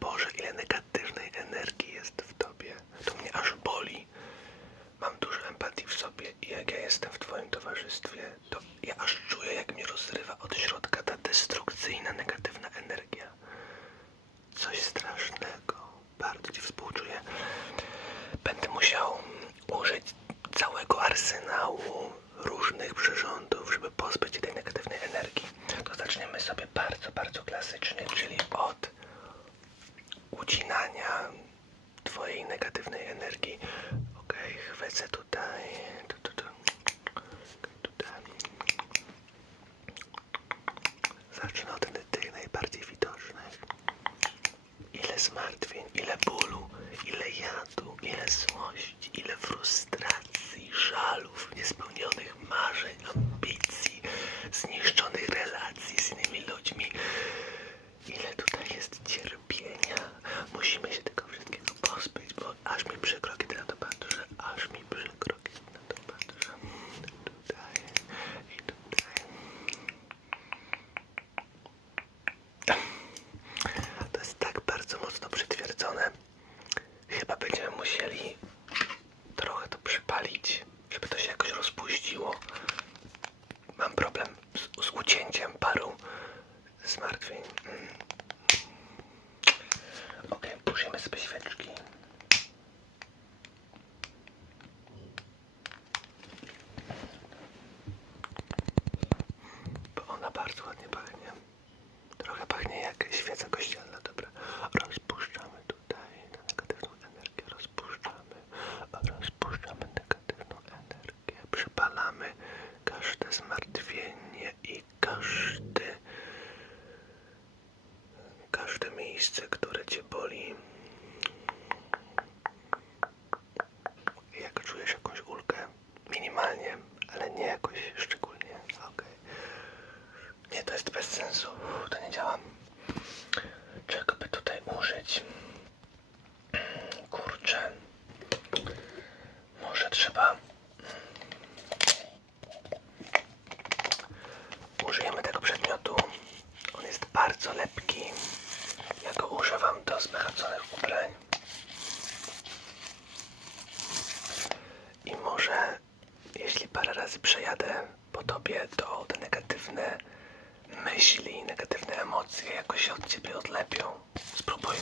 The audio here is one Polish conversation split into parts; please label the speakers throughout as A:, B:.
A: Boże, ile negatywnej energii jest w tobie. To mnie aż boli. Mam dużo empatii w sobie i jak ja jestem w twoim towarzystwie, to ja aż czuję, jak mnie rozrywa od środka ta destrukcyjna, negatywna energia. Coś strasznego. Bardzo ci współczuję. Będę musiał użyć całego arsenału różnych przyrządów, żeby pozbyć się tej negatywnej energii. To zaczniemy sobie bardzo, bardzo klasycznie, czyli od ucinania twojej negatywnej energii. Okej, chwycę tutaj. Tu, tu, tu. tutaj. Zacznę od tych najbardziej widocznych. Ile zmartwień, ile bólu, ile jadu, ile złości, ile frustracji, żalów, niespełnionych marzeń, ambicji, zniszczonych relacji z innymi ludźmi. Ile tutaj jest cierpienia. Musimy się tego wszystkiego pozbyć, bo aż mi przykro, kiedy na to patrzę. Aż mi przykro, kiedy na to patrzę. Tutaj i tutaj. To jest tak bardzo mocno przytwierdzone. Chyba będziemy musieli trochę to przypalić, żeby to się jakoś rozpuściło. Mam problem z, z ucięciem paru zmartwień. Mm. Okej, użyjemy sobie świeczki. Bo ona bardzo ładnie pachnie. Trochę pachnie jak świeca kościelna, dobra. Rozpuszczamy tutaj tę negatywną energię, rozpuszczamy, rozpuszczamy negatywną energię, przypalamy każde zmartwienie i każdy, każde miejsce, które cię boli. Jak czujesz jakąś ulgę? Minimalnie, ale nie jakoś szczególnie. Okej. Nie, to jest bez sensu. To nie działa. Czego by tutaj użyć? Kurczę. Może trzeba. Użyjemy tego przedmiotu. On jest bardzo lepki. Ja go używam do zmraconych ubrań. I może, jeśli parę przejadę po tobie, to te negatywne myśli, negatywne emocje jakoś się od ciebie odlepią. Spróbujmy.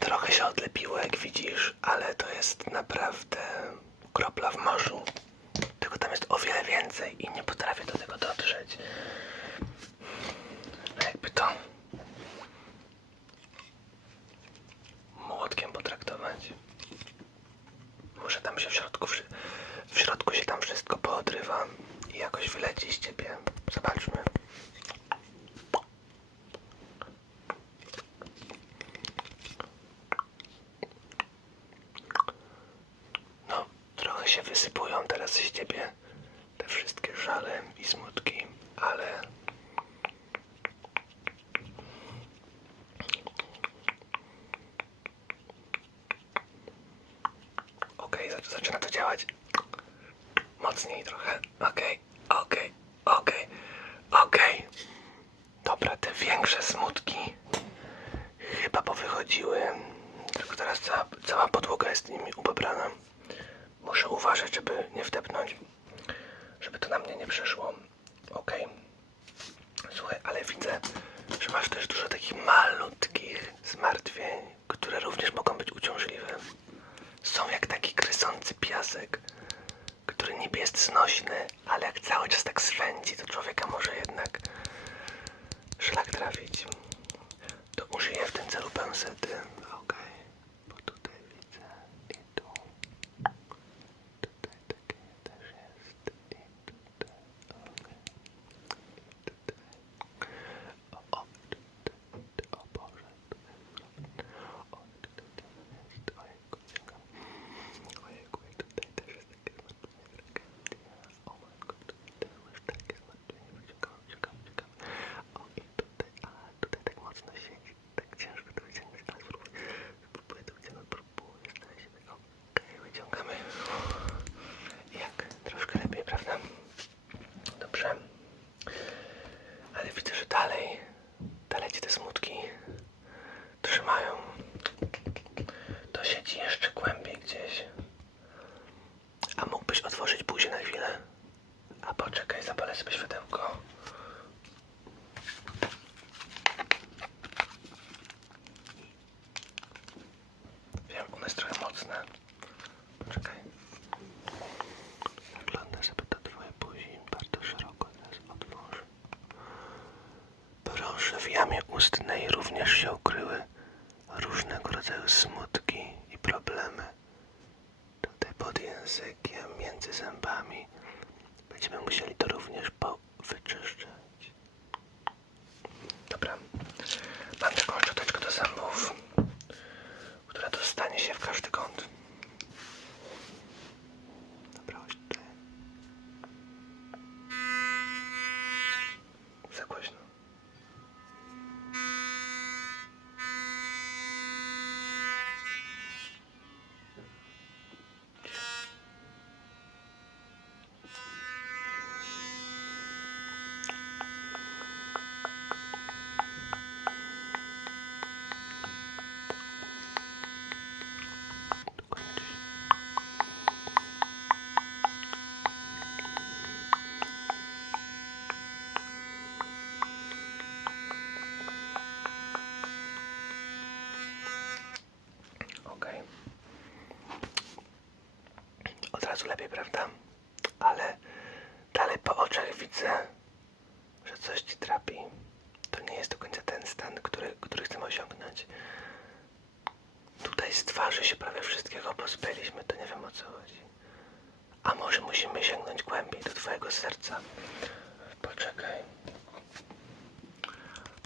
A: Trochę się odlepiło, jak widzisz, ale to jest naprawdę kropla w morzu. Tego tam jest o wiele więcej i nie potrafię do tego dotrzeć. A jakby to młotkiem potraktować. Może tam się w środku, w środku się tam wszystko poodrywa i jakoś wyleci z ciebie. Zobaczmy. No, trochę się wysypują teraz z ciebie te wszystkie żale i smutki, ale okej, zac- zaczyna to działać mocniej trochę. Okej, okej, okej, okej. Dobra, te większe smutki chyba powychodziły. Tylko teraz cała, cała podłoga jest nimi ubebrana. Muszę uważać, żeby nie wdepnąć, żeby to na mnie nie przeszło. Okej. Słuchaj, ale widzę, że masz też dużo takich malutkich zmartwień, które również mogą być uciążliwe. Są jak taki krysący piasek, który niby jest znośny, ale jak cały czas tak swędzi, to człowieka może jednak szlak trafić. To użyję w tym celu pensety. Okej. Bo tutaj widzę i tu. Tutaj takie też jest. I tutaj. Okej. I tutaj. O, o, tutaj, tutaj. dalej ci te smutki trzymają. To siedzi jeszcze głębiej gdzieś. A mógłbyś otworzyć buzię na chwilę? A poczekaj, zapalę sobie światełko. Wiem, one jest trochę mocne. Poczekaj. Wygląda, żeby to twoje buzi bardzo szeroko teraz otworzy. Proszę, w jamie ustnej również się ukryły różnego rodzaju smutki i problemy. Tutaj pod językiem, między zębami. Będziemy musieli to również wyczyszczać. Dobra. Mam taką szczoteczkę do zębów, która dostanie się w każdy kąt. Dobra, chodź tutaj. Za głośno. Okej. Od razu lepiej, prawda? Ale dalej po oczach widzę, że coś ci trapi. To nie jest do końca ten stan, który, który chcemy osiągnąć. Tutaj z twarzy się prawie wszystkiego pozbyliśmy, to nie wiem o co chodzi. A może musimy sięgnąć głębiej do twojego serca? Poczekaj.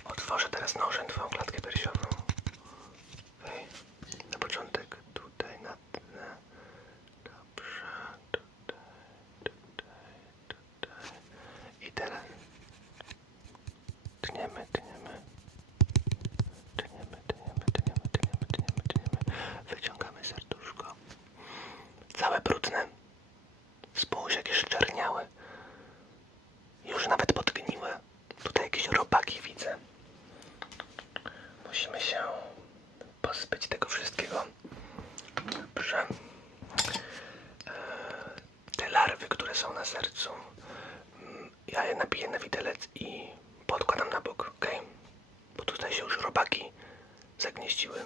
A: Otworzę teraz nożem twoją klatkę piersiową. Okej. Na początek tutaj na tle. Dobrze. Tutaj, tutaj, tutaj. I teraz tniemy, tniemy. Tniemy, tniemy, tniemy, tniemy, tniemy, tniemy. Wyciągamy serduszko. Całe brudne. Spójrz, jakie szczerniałe. Już nawet podgniłe. Tutaj jakieś robaki widzę. Musimy się pozbyć tego wszystkiego. Dobrze. Eee, Te larwy, które są na sercu, mm, ja je napiję na widelec i podkładam na bok, ok? Bo tutaj się już robaki zagnieździły.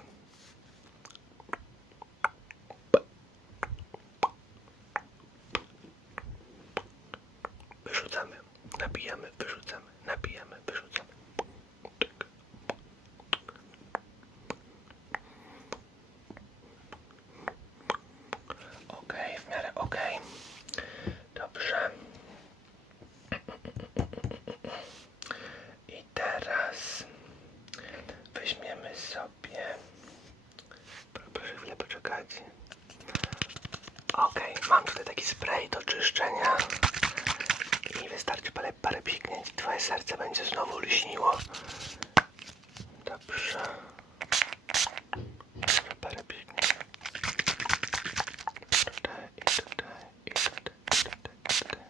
A: Wyrzucamy, nabijamy, wyrzucamy, nabijamy, wyrzucamy. Tak. Okej, w miarę okej. Dobrze. I teraz weźmiemy sobie. Proszę chwilę poczekać. Okej, mam tutaj taki spray do czyszczenia. I wystarczy parę, parę psiknięć. Twoje serce będzie znowu lśniło. Dobrze, parę psiknięć. Tutaj i tutaj i tutaj i tutaj i tutaj.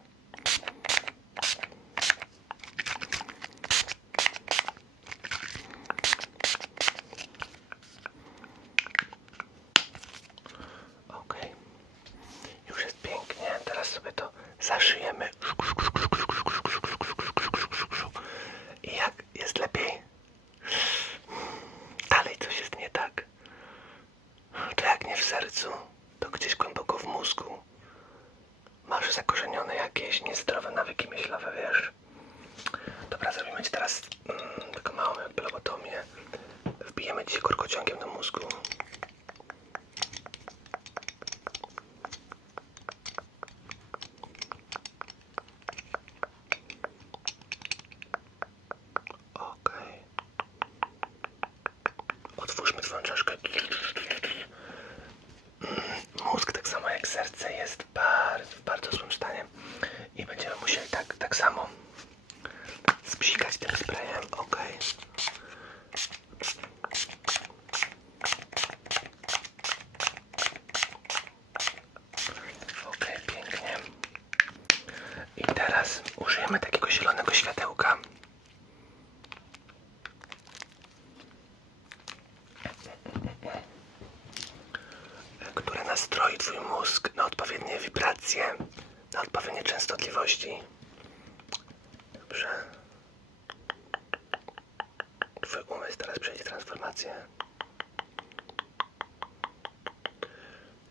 A: Okej. Już jest pięknie. Teraz sobie to zaszyjemy. I jak jest lepiej? Dalej coś jest nie tak. To jak nie w sercu, to gdzieś głęboko w mózgu. Masz zakorzenione jakieś niezdrowe nawyki myślowe, wiesz? Dobra, zrobimy ci teraz mm, taką małą jakby lobotomię. Wbijemy ci korkociągiem do mózgu. Okej. Otwórzmy twoją czaszkę. twój umysł teraz przejdzie transformację.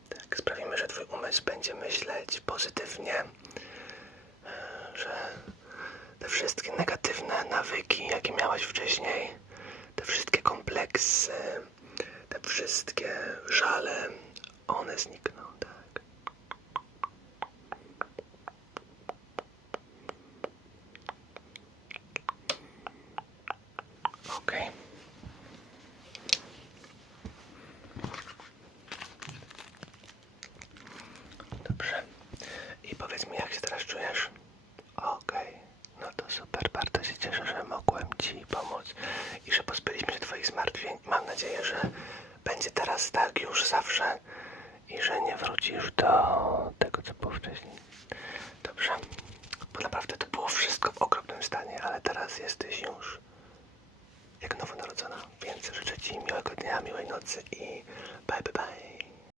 A: Tak, sprawimy, że twój umysł będzie myśleć pozytywnie, że te wszystkie negatywne nawyki, jakie miałeś wcześniej, te wszystkie kompleksy, te wszystkie żale, one znikną, tak.